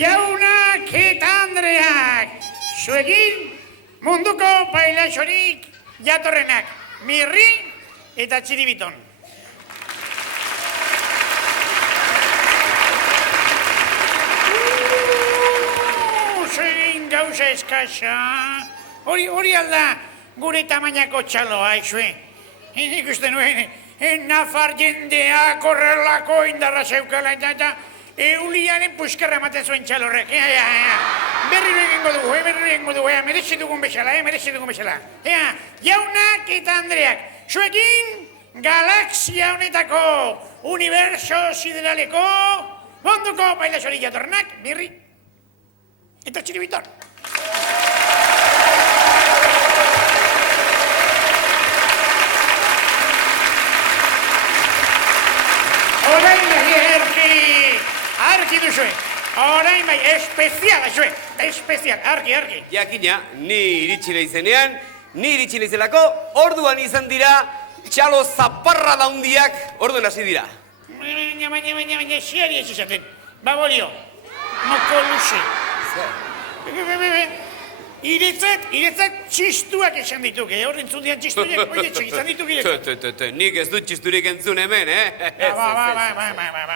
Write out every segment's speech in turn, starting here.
Jaunak eta Andreak, zuegin munduko pailazorik jatorrenak, Mirri eta Txiribiton. Zuegin gauza eskasa, hori alda gure tamainako txaloa, aizue. Nik uste nuen, nafar jendeak horrelako indarra zeukala eta Euliaren puskarra ematen zuen txalorrek. Berriro egingo dugu, merezi dugun bezala. Jaunak eta Andreak, zuekin galaxia honetako uniberso sideraleko munduko pailazorik jatorrenak, Mirri eta Txiribiton. Arki duzue, orain bai, espezial, arki. Jakina, ni iritsi naizenean, ni iritsi naizelako, orduan izan dira, txalo zaparra daundiak, orduan hasi dira. Baina, ziari ez izaten, babolio, moko luze. Iretzat txistuak esan dituke, horren zundian txistuak, oietxek izan dituke. Nik ez dut txisturik entzun hemen,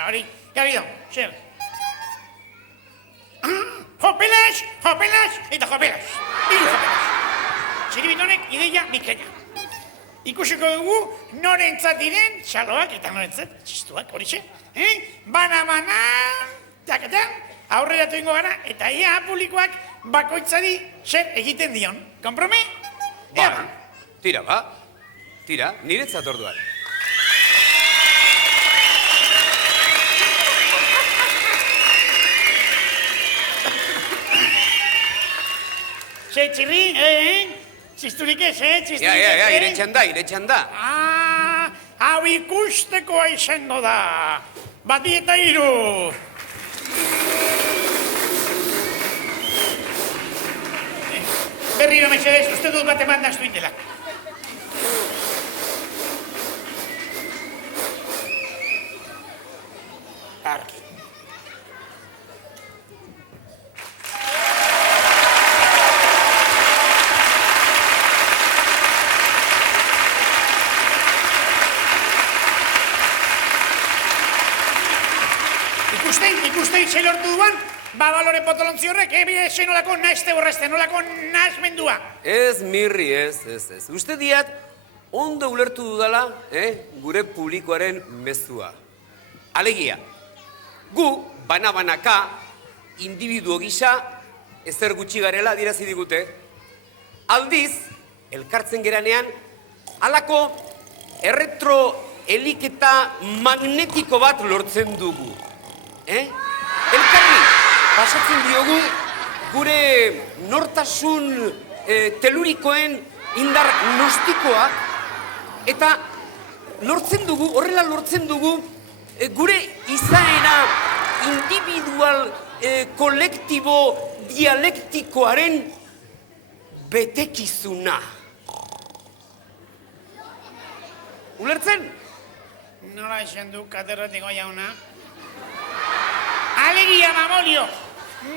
Hori, gabido, zer. Jopelas, eta jopelas. Iru jopelas. Txiribitonek ideia bikaina. Ikusiko dugu norentzat diren txaloak eta norentzat txistuak, horixe. Bana, takatan, aurreratu ingo gara, eta ia publikoak bakoitzari zer egiten dion. Konprome? Tira, niretzat orduan. Ze, txirri, txisturik ez, txisturik ez, Ja, iretxan da. Hau ikustekoa izango da. Bati eta hiru. Berriro mesedez, uste dut bat eman daztu indela. Arki. Ikustei txelortu duan, balore potolontzi horrek, eze nolako naizte borrazte, nolako nazmendua. Ez, Mirri, ez. Uste diat, ondo ulertu dudala, gure publikoaren mezua. Alegia, gu, bana-banaka, individuo gisa, ezer gutxi garela dirazi digute. Aldiz, elkartzen geranean, halako erretroeliketa magnetiko bat lortzen dugu. Elkarri, pasatzen diogu gure nortasun telurikoen indar gnostikoak eta horrela lortzen dugu gure izaera individual kolektibo dialektikoaren betekizuna. Ulertzen? Nola esan du katerratiko jauna? Alegia, mamolio!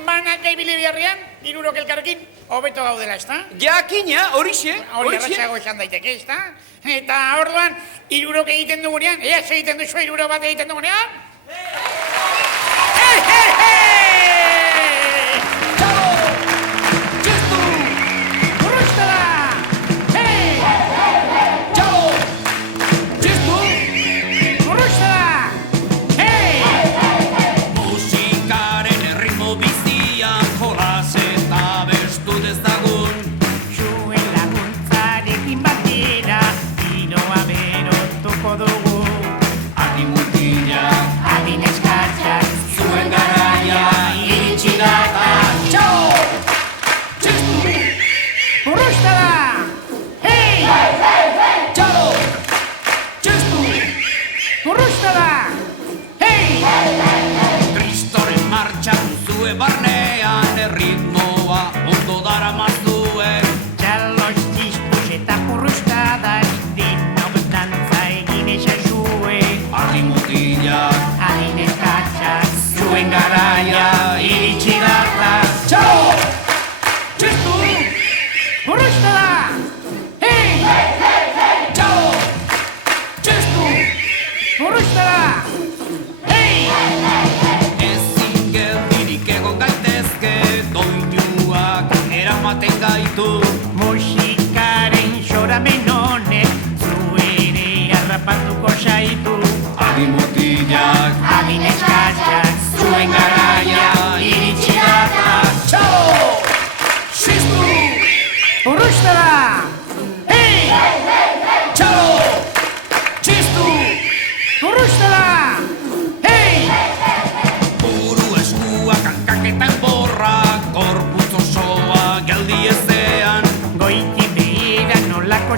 Banaka ibili biharrian, hirurok elkarrekin, hobeto gaudela, ezta? Jakina, horixe. Hori arratxago esan daiteke, ezta? Eta orduan, hirurok egiten dugunean, ea egiten duzu hirurok bat egiten dugunean? Txalo! Txistu! Urruztela! Txalo!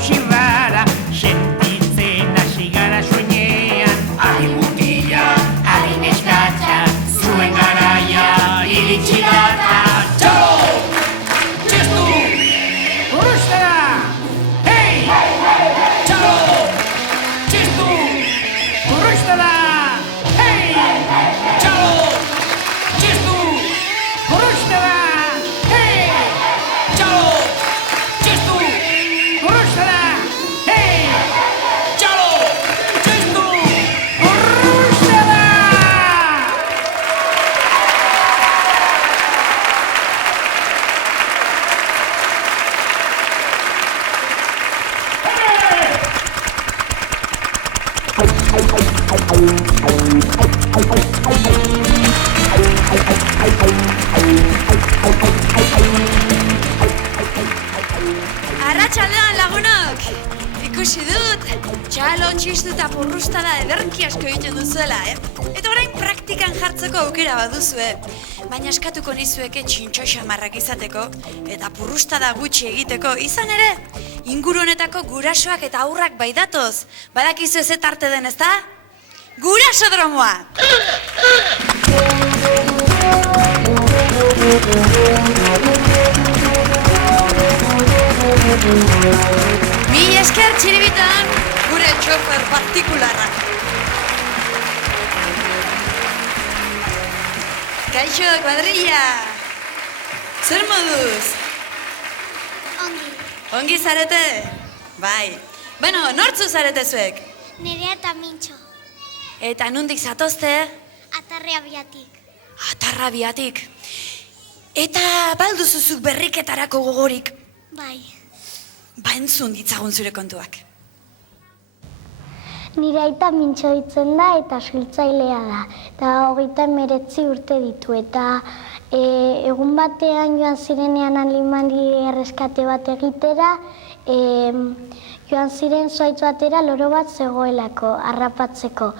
zirrara, sentitzen hasi gara soinean. Adi mutila, adi neskatza, zuen garaia iritsi da. Txalo! Txistu! Urrustera! Hei! Txalo! Txistu! Urrustera! Hei! Txalo! Txistu! Urrustera! Hei! Txalo! Txistu! Urrustera! Hei! Txalo! Txistu! Urrustera! Arratsaldean lagunok! Ikusi dut, txalo, txistu eta porrustada ederki asko egiten duzuela, Eta orain praktikan jartzeko aukera baduzue. Baina eskatuko nizueke txintxo xamarrak izateko eta porrustada gutxi egiteko. Izan ere, inguru honetako gurasoak eta aurrak baidatoz. Badakizu ez arte den, ezta? Gurasodromoa! Mi esker txiribitan, gure txofer partikularra. Kaixo, kuadrilla! Zer moduz? Ongi, Ongi zarete? Bai. Bueno, nortzu zarete zuek? Nerea eta Mintxo, Eta nondik zatozte? atarrea biatik. Atarrabiatik. Eta balduzuzuk berriketarako gogorik. Bai. Ba entzun ditzagun zure kontuak. Nire aita Mintxo ditzen da eta suhiltzailea da. Eta 39 urte ditu eta egun batean joan zirenean animali erreskate bat egitera, joan ziren zuaitz batera loro bat zegoelako, harrapatzeko.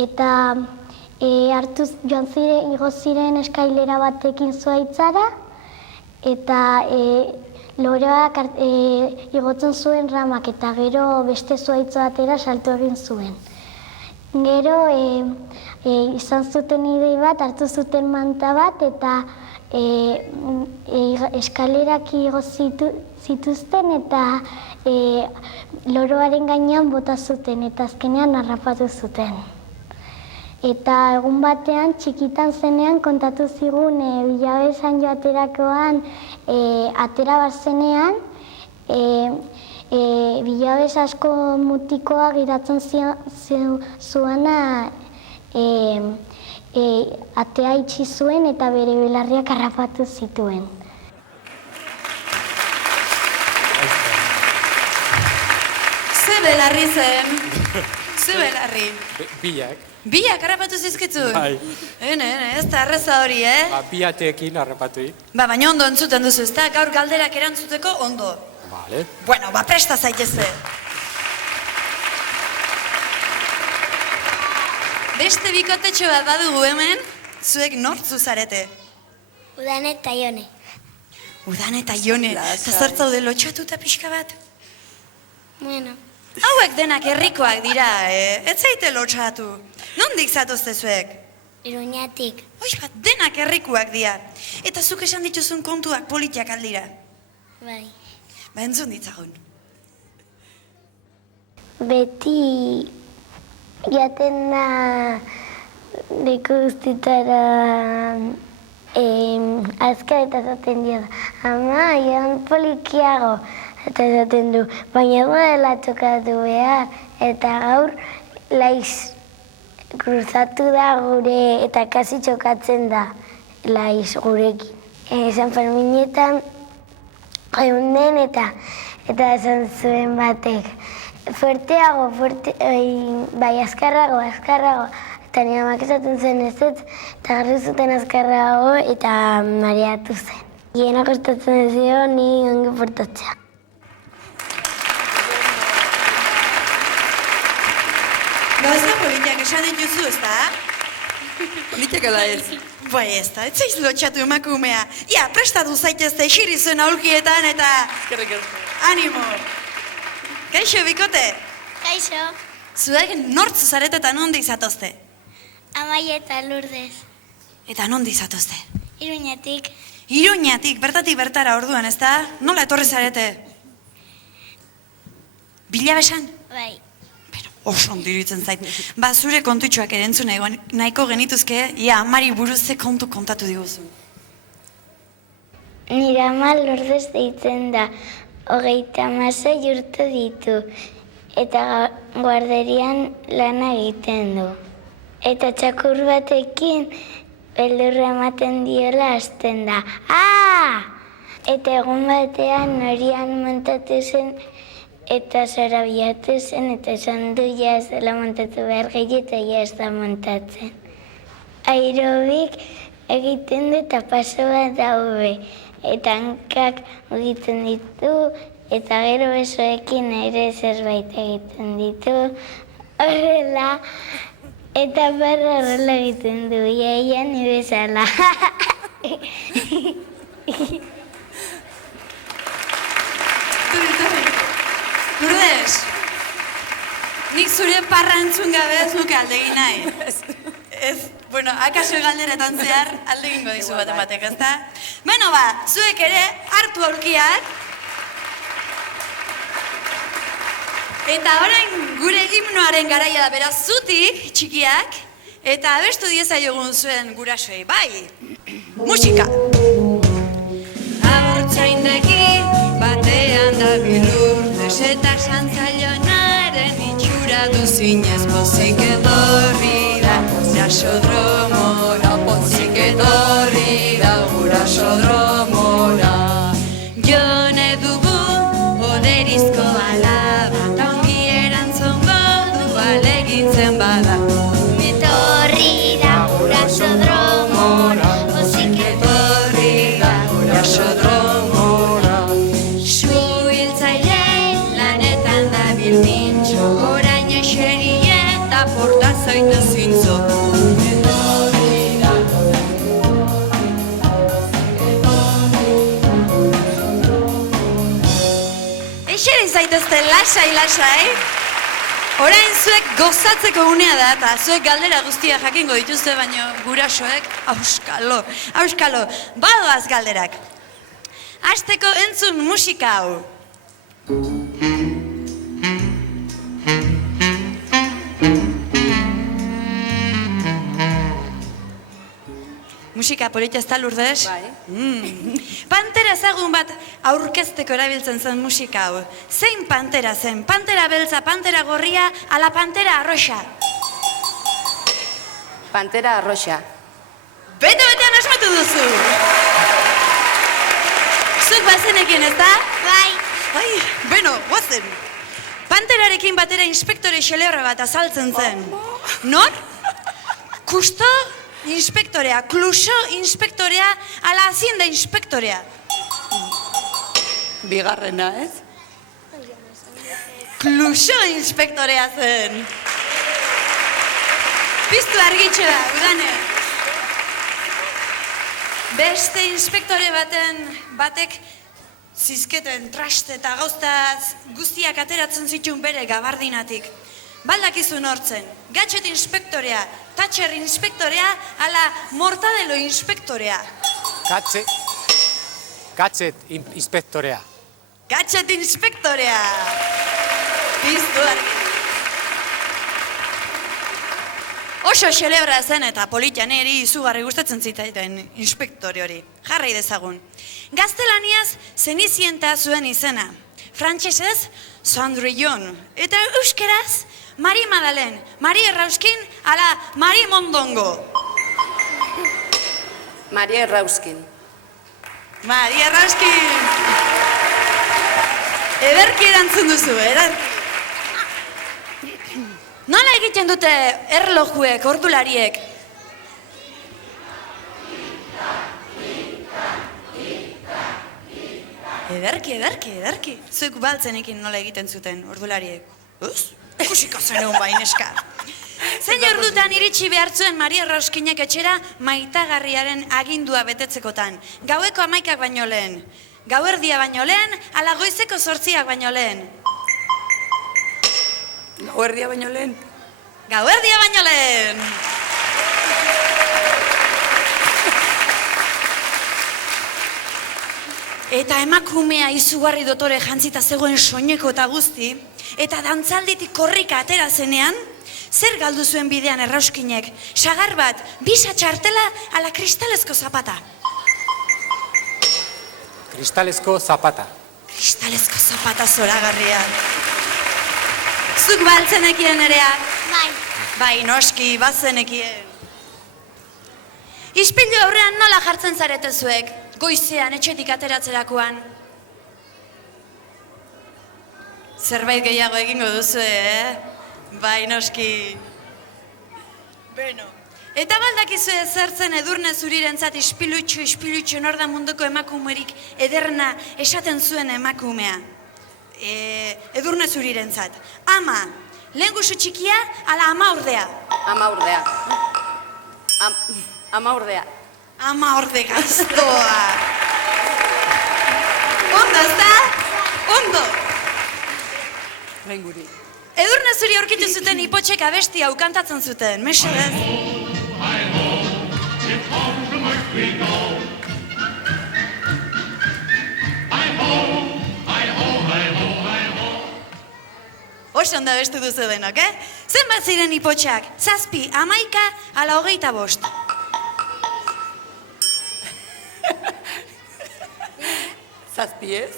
Eta joan ziren, igo ziren eskailera batekin zuaitzara, eta loroak igotzen zuen ramak eta gero beste zuaitz batera salto egin zuen. Gero izan zuten idei bat, hartu zuten manta bat eta eskalerak igo zituzten eta loroaren gainean bota zuten eta azkenean harrapatu zuten. Eta egun batean, txikitan zenean, kontatu zigun Bilabezan joaterakoan atera bat zenean, Bilabez asko mutikoa giratzen zuena atea itxi zuen eta bere belarriak harrapatu zituen. Ze belarri zen? Ze belarri? Biak. Biak harrapatu zizkitzun? Bai. Ez da erreza hori, Biatekin harrapatuik. Baina ondo entzuten duzu, ez da? Gaur galderak erantzuteko ondo. Vale. Bueno, presta zaitezte. Beste bikotetxo bat badugu hemen, zuek nortzu zarete? Udane eta Ione. Udane eta Ione, eta zertzaude lotxatuta pixka bat? Bueno, Hauek denak herrikoak dira, ez zaite lotxatu. Nondik zatozte zuek? Iruñatik. Denak herrikoak dira. Eta zuk esan dituzun kontuak politiak aldira. Bai. Ba entzun ditzagun. Beti jaten da leku guztitara azkar eta zaten dio da. Ama, joan polikiago. Eta esaten du, baina dela txokatu behar. Eta gaur laiz kruzatu da gure eta kasi txokatzen da laiz gurekin. San Ferminetan geunden eta esan zuen batek. Fuerteago, bai azkarrago. Eta nire amak esaten zen ez eta garri zuten azkarrago eta mareatu zen. Hiena kostatzen ezio ni ongi portatzea. Gauza politiak esan dituzu, ez da? Politiak ala ez? Bai ez da, ez zaiz lotxatu emakumea. Ia, prestatu zaitezte xiri zuen aulkietan eta... Animo! Kaixo, bikote! Kaixo, Zuek nortzu zarete eta nondi zatozte? Amaia eta Lourdes. Eta nondi zatozte? Iruñatik, Iruñatik, bertatik bertara orduan, ezta? Nola etorri zarete? Bila besan? bai. Pero oso ondo iruditzen zait. Ba, zure kontutxoak erentzun nahiko genituzke, ia amari buruz ze kontu kontatu diguzu. Nire ama Lourdes deitzen da, 36 urte ditu, eta guarderian lana egiten du. Eta txakur batekin beldurra ematen diola hasten da. Eta egun batean norian montatu zen, eta zorabiatu zen, eta esan du ja ez dela montatu behar gehi, eta ja ez da montatzen. Aerobik egiten du eta paso bat daube, eta hankak egiten ditu, eta gero besoekin ere zerbait egiten ditu, horrela, eta barra horrela egiten du, iaia ni bezala. Lourdes, nik zure parra entzun gabe ez nuke aldegin nahi. Ez, bueno, akaso galderetan zehar aldegingo dizu batek, ezta? Beno ba, zuek ere hartu aurkiak. Eta orain gure himnoaren garaia da, beraz zutik, txikiak, eta abestu diezaiogun zuen gurasoei, bai? Musika! Abortzaindeki batean da Lourdes eta Santzailonaren itxura duzinez pozik etorri da gurasodromora, pozik etorri da gurasodromora. Jone dugu oderizko alaba, ta ongi erantzongo du alegintzen bada. Etorri da gurasodromora, pozik Etorri da gurasodromora. Suhiltzaile lanetan da bilmintxo, orain eseri eta porta zaita zintzo. Eseri zaitezte lasai. Orain zuek gozatzeko unea da, eta zuek galdera guztia jakingo dituzte, baina gurasoek auskalo, badoaz galderak. Hasteko entzun musika hau. Musika polita ez da, Lourdes? Bai. Pantera ezagun bat aurkezteko erabiltzen zen musika hau. Zein pantera zen? Pantera beltza, pantera gorria, ala pantera arroxa? Pantera arroxa. Bete-betean asmatu duzu! Zuk bazenekin, ez da? Bai. Ai, beno, guazen. Panterarekin batera inspektore xelebre bat azaltzen zen. Nor? Kusto inspektorea, kluso inspektorea, ala hazienda inspektorea. Bigarrena, ez? Kluso inspektorea zen. Piztu argitxe da, udane. Beste inspektore batek zizketen traste eta gauztaz guztiak ateratzen zituen bere gabardinatik. Baldakizun hortzen, Gatxet inspektorea, Thatcher inspektorea, ala Mortadelo inspektorea. Gatxet inspektorea. Gatxet inspektorea. Piztu argi. Oso xelebra zen eta politia niri izugarri gustatzen zitaiten inspektore hori. Jarrai dezagun. Gaztelaniaz Zenizienta zuen izena. Frantsesez Cendrillon. Eta euskeraz Mari Madalen, Mari Errauskin, ala Mari Mondongo. Maria Errauskin. Mari Errauskin. Ederki erantzun duzu, Nola egiten dute erlojuek, ordulariek? Ederki. Zuek baltzenekin nola egiten zuten ordulariek? Ez? Ikusiko zenuen baineska. Zein ordutan iritsi behartzuen Maria Errauskinek etxera maitagarriaren agindua betetzekotan. Gaueko 11ak baino lehen. Gauerdia baino lehen, ala goizeko 8ak baino lehen. Gauerdia baino lehen. Gauerdia baino lehen! Eta emakumea izugarri dotore jantzita zegoen soineko eta guzti, eta dantzalditik korrika atera zenean, zer galdu zuen bidean errauskinek? Sagar bat, bisa txartela ala kristalezko zapata. Kristalezko zapata. Kristalezko zapata zoragarria. Zuk baltzenekien erea? Bai. Bai, noski, bazenekien. Ispilu aurrean nola jartzen zarete zuek? Goizean, etxetik ateratzerakoan. Zerbait gehiago egingo duzu, Bai, noski. Beno. Eta baldakizue zertzen Edurne Zurirentzat ispilutxo nor da munduko emakumerik ederna esaten zuen emakumea. Edurne Zurirentzat. Ama, lehengusu txikia, ala ama ordea. Ama urdea. Ama urdea. Ama orde gaztoa. Ondo, ezta? Ondo. Lenguri. Edurne Zuri aurkitu zuten ipotxek abesti hau kantatzen zuten, mesedez. Oso ondo abestu duzu denok, Zenbat ziren ipotxak? 7, 11, ala 25. Zazpi ez?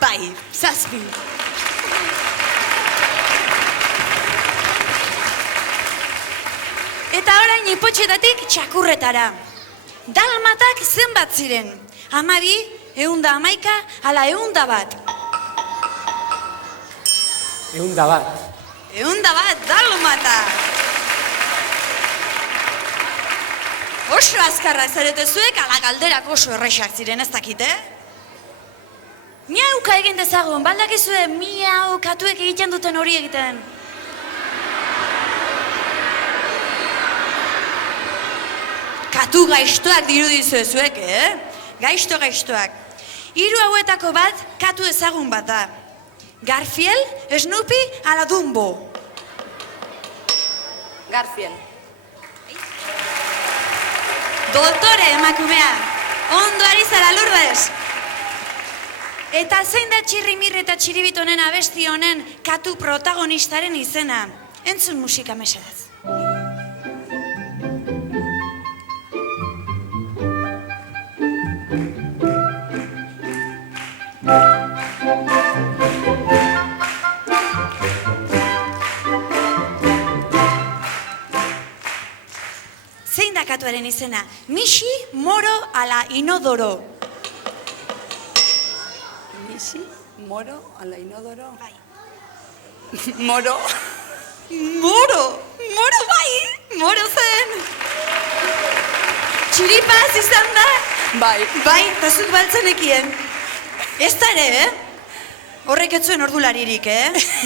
Bai, 7. Eta orain ipotxetatik txakurretara. Dalmatak zenbat ziren? 12, 111, ala 101. 101. 101 dalmata. Oso azkarrak zarete zuek, ala galderak oso errexak ziren ez dakit, Miauka egin dezagun, baldakizue miau katuek egiten duten hori egiten. Katu gaiztoak dirudizue zuek, Gaiztoak. 3 hauetako bat, katu ezagun bat da. Garfield, Snoopy, ala Dumbo. Garfield. Doktore emakumea, ondo ari zara Lourdes. Eta zein da Txirrimirri eta Txiribit honen abesti honen katu protagonistaren izena? Entzun musika mesedez. Zein da katuaren izena? Mixi, Moro, ala Inodoro. Misi, Moro, ala Inodoro. Bai. Moro. Moro bai, Moro zen. Txiripaz izan da? Bai, eta zuk baltzenekien. Ez da ere, Horrek etzuen ordularirik,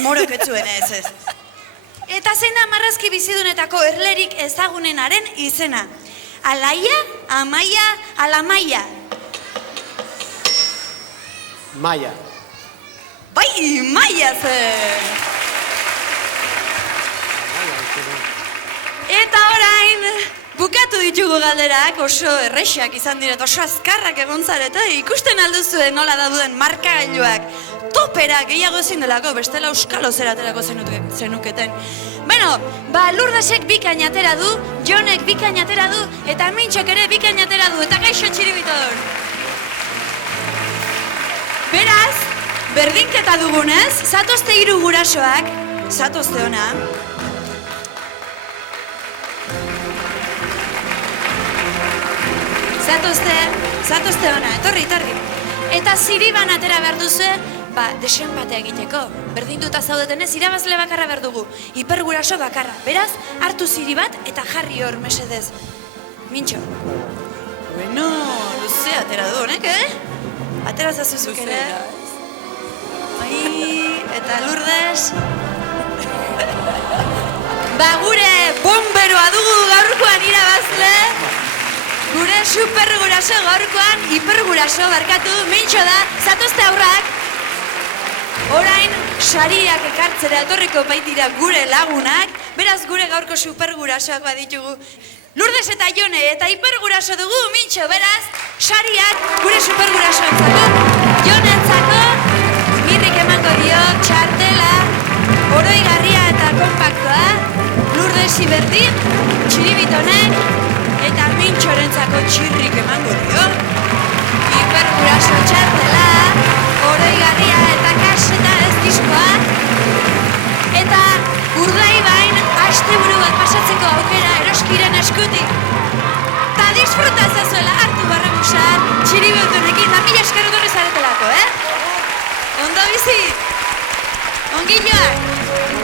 Morok etzuen ez. Eta zein da marrazki bizidunetako erlerik ezagunenaren izena? Alaia, Amaia, Alamaia. Maia. Bai, Maia zen. Eta orain, bukatu ditugu galderak, oso errexak izan diret, oso azkarrak egon zarete, ikusten alduzuen nola dauden markagailuak. Topera gehiago ezin delako, bestela euskalo zeraterako zenuketen. Beno, Lourdesek bikain atera du, Jonek bikain atera du, eta Mintxok ere bikain atera du, eta gaixo Txiribitor. Beraz, berdinketa dugunez, zatozte 3 gurasoak, zatozte ona. Zatozte ona, etorri. Eta ziriban atera behar duzu, desenbate egiteko. Berdinduta zaudetenez, irabazle bakarra behar dugu. Hiperguraso bakarra. Beraz, hartu ziri bat eta jarri hor, mesedez. Mintxo. Bueno, luze atera du honek, Atera zazuzuk ere. Eta Lourdes. Gure bomberoa dugu gaurkoan irabazle. Gure superguraso gaurkoan, hiperguraso barkatu, Mintxo da, zatozte aurrak. Orain, sariak ekartzera etorriko baitira gure lagunak, beraz gure gaurko supergurasoak baditugu. Lourdes eta Jone eta hiperguraso dugu, Mintxo, beraz, sariak gure supergurasoentzako, Jonentzako, Mirrik emango dio, txartela, oroigarria eta kompaktoa, Lourdes Iberdin, Txiribitonek, eta Mintxorentzako txirrik emango dio. Hiperguraso txartela, oroigarria eta kaseta ez diskoa, eta Urdaibain asteburu bat pasatzeko aukera eroskiren eskutik. Ta disfruta zazuela hartu barramusan, txiribiltunekin, da mila esker etorri zaretelako, Ondo bizi! Ongi joan!